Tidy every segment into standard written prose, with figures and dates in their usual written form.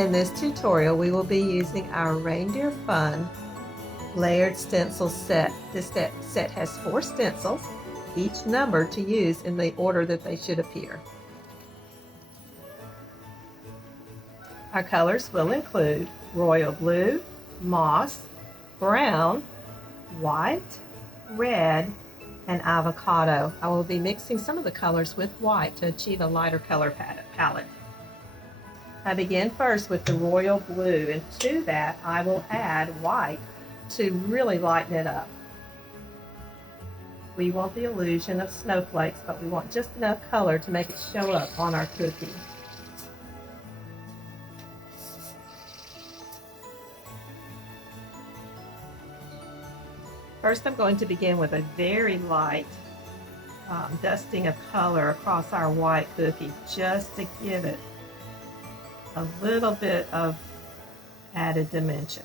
In this tutorial, we will be using our Reindeer Fun layered stencil set. This set has 4 stencils, each numbered to use in the order that they should appear. Our colors will include royal blue, moss, brown, white, red, and avocado. I will be mixing some of the colors with white to achieve a lighter color palette. I begin first with the royal blue, and to that I will add white to really lighten it up. We want the illusion of snowflakes, but we want just enough color to make it show up on our cookie. First, I'm going to begin with a very light dusting of color across our white cookie, just to give it a little bit of added dimension.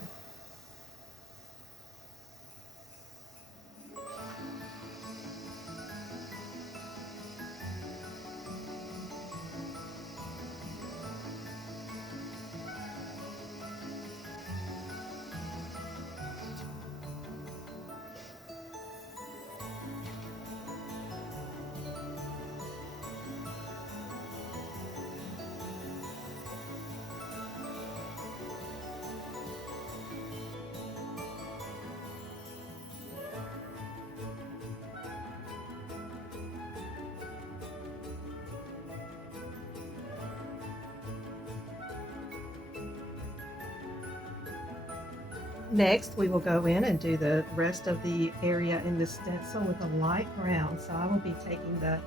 Next, we will go in and do the rest of the area in the stencil with a light brown. So I will be taking the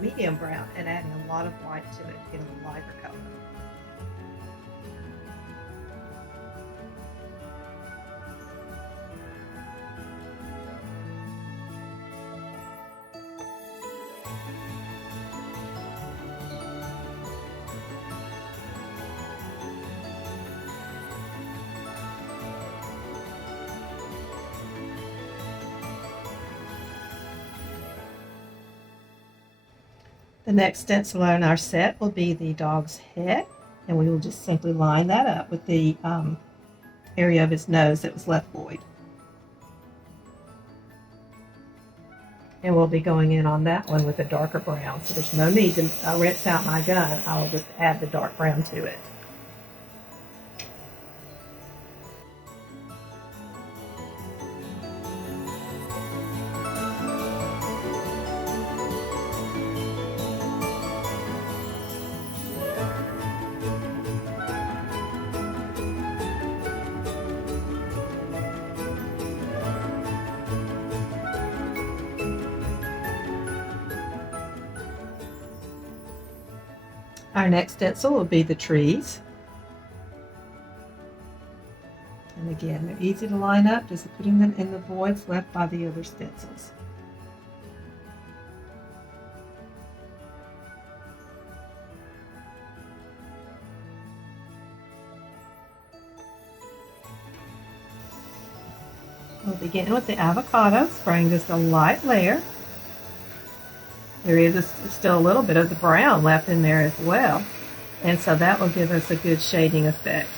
medium brown and adding a lot of white to it to get a lighter color. The next stencil on our set will be the dog's head, and we will just simply line that up with the area of his nose that was left void. And we'll be going in on that one with a darker brown, so there's no need to rinse out my gun. I will just add the dark brown to it. Our next stencil will be the trees. And again, they're easy to line up, just putting them in the voids left by the other stencils. We'll begin with the avocado, spraying just a light layer. There is still a little bit of the brown left in there as well, and so that will give us a good shading effect.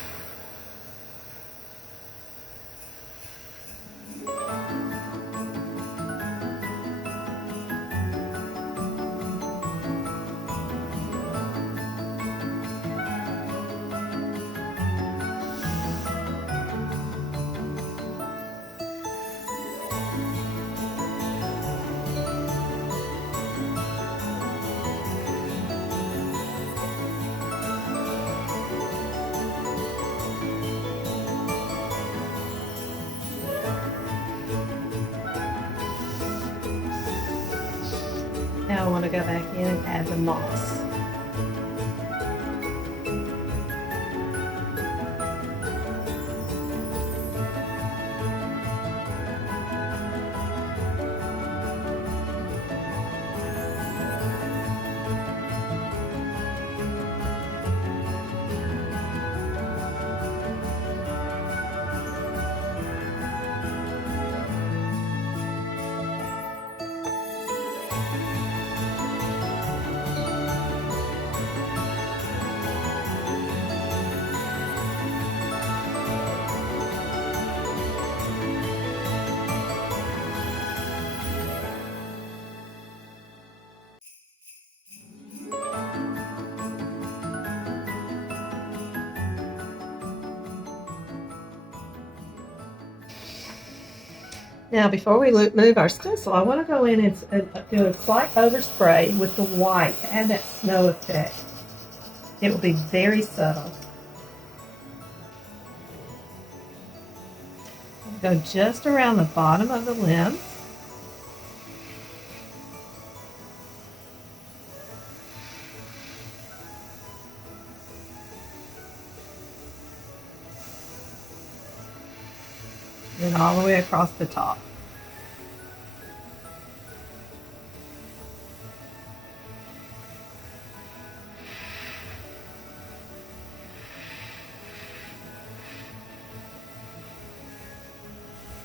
Now I want to go back in and add the moss. Now, before we move our stencil, I want to go in and do a slight overspray with the white to add that snow effect. It will be very subtle. Go just around the bottom of the limb. Then all the way across the top.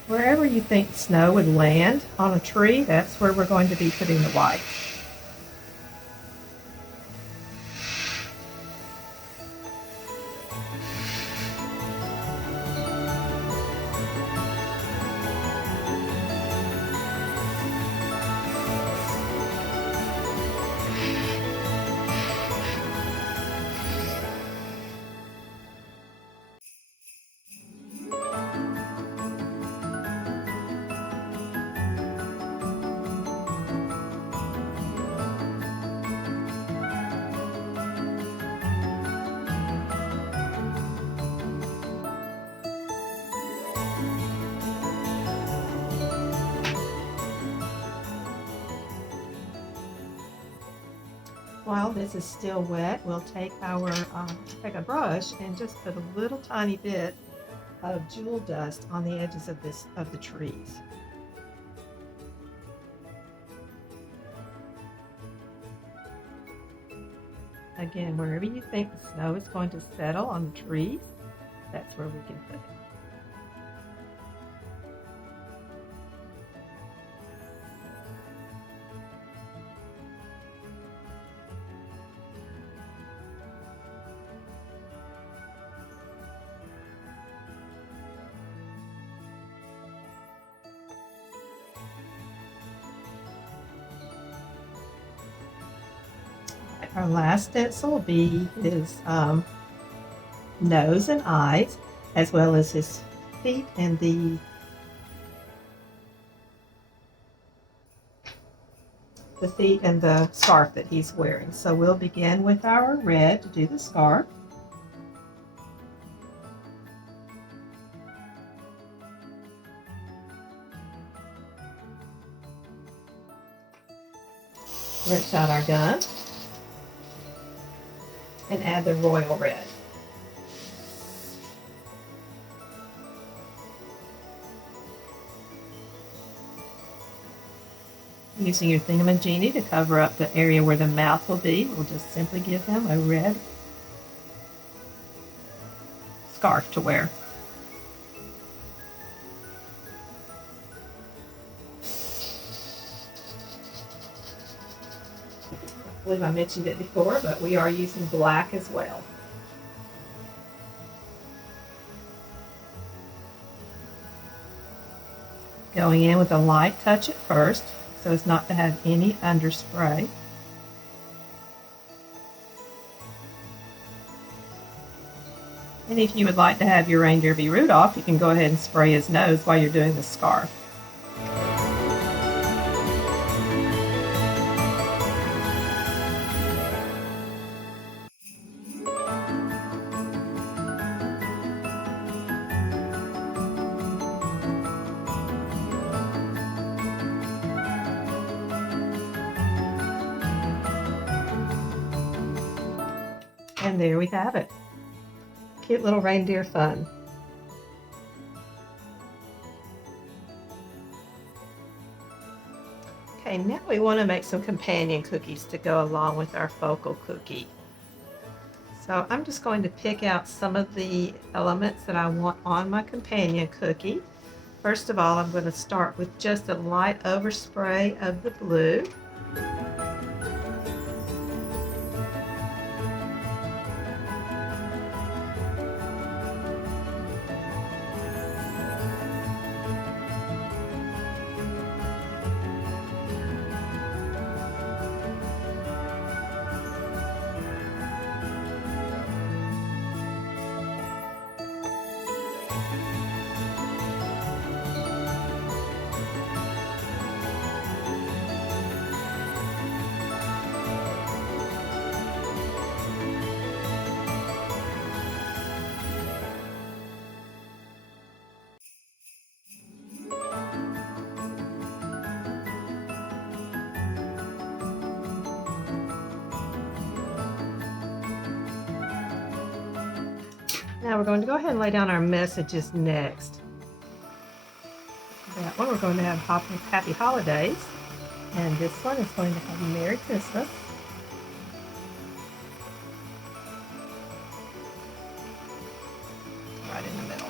Wherever you think snow would land on a tree, that's where we're going to be putting the white. While this is still wet, we'll take a brush and just put a little tiny bit of jewel dust on the edges of the trees. Again, wherever you think the snow is going to settle on the trees, that's where we can put it. Our last stencil will be his nose and eyes, as well as his feet and the feet and the scarf that he's wearing. So we'll begin with our red to do the scarf. Rinse out our gun and add the royal red. Using your Thingamagenie to cover up the area where the mouth will be, we'll just simply give him a red scarf to wear. I believe I mentioned it before, but we are using black as well. Going in with a light touch at first, so as not to have any underspray. And if you would like to have your reindeer be Rudolph, you can go ahead and spray his nose while you're doing the scarf. And there we have it. Cute little reindeer fun. Okay, now we want to make some companion cookies to go along with our focal cookie. So I'm just going to pick out some of the elements that I want on my companion cookie. First of all, I'm going to start with just a light overspray of the blue. Now we're going to go ahead and lay down our messages next. That one we're going to have Happy Holidays, and this one is going to have Merry Christmas. Right in the middle.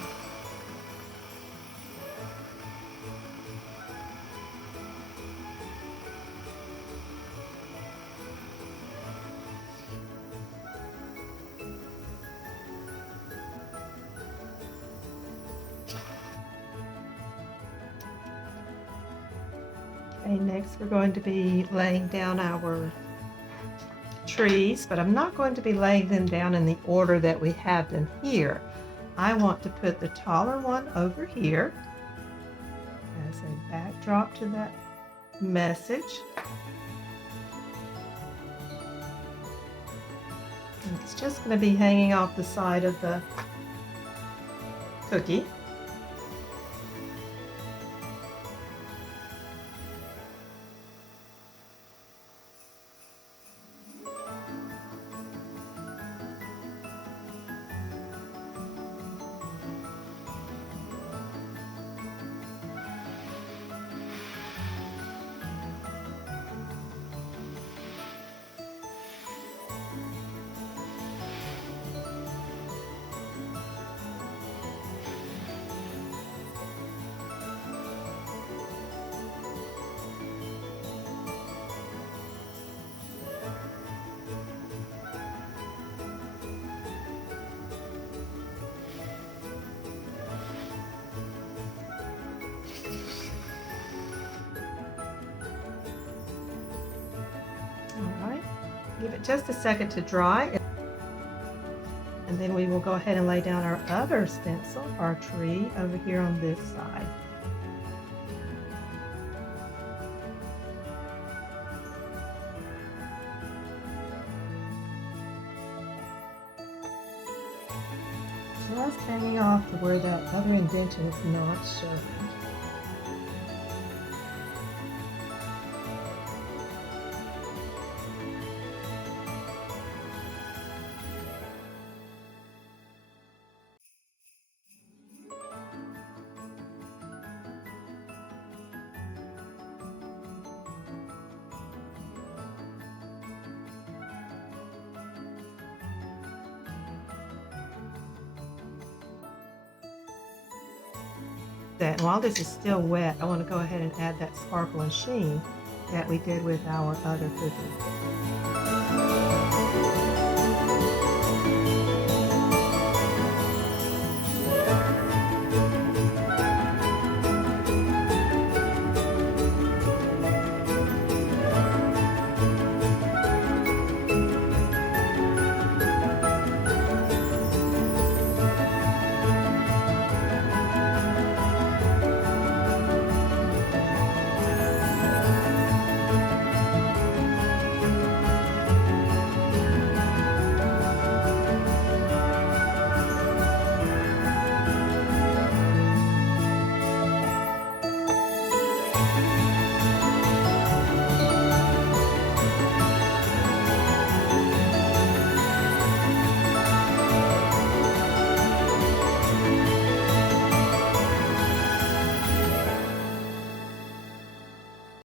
Okay, next we're going to be laying down our trees, but I'm not going to be laying them down in the order that we have them here. I want to put the taller one over here as a backdrop to that message. And it's just going to be hanging off the side of the cookie. Alright, give it just a second to dry, and then we will go ahead and lay down our other stencil, our tree, over here on this side. Just hanging off to where that other indentation is not showing. That while this is still wet, I want to go ahead and add that sparkle and sheen that we did with our other cookie.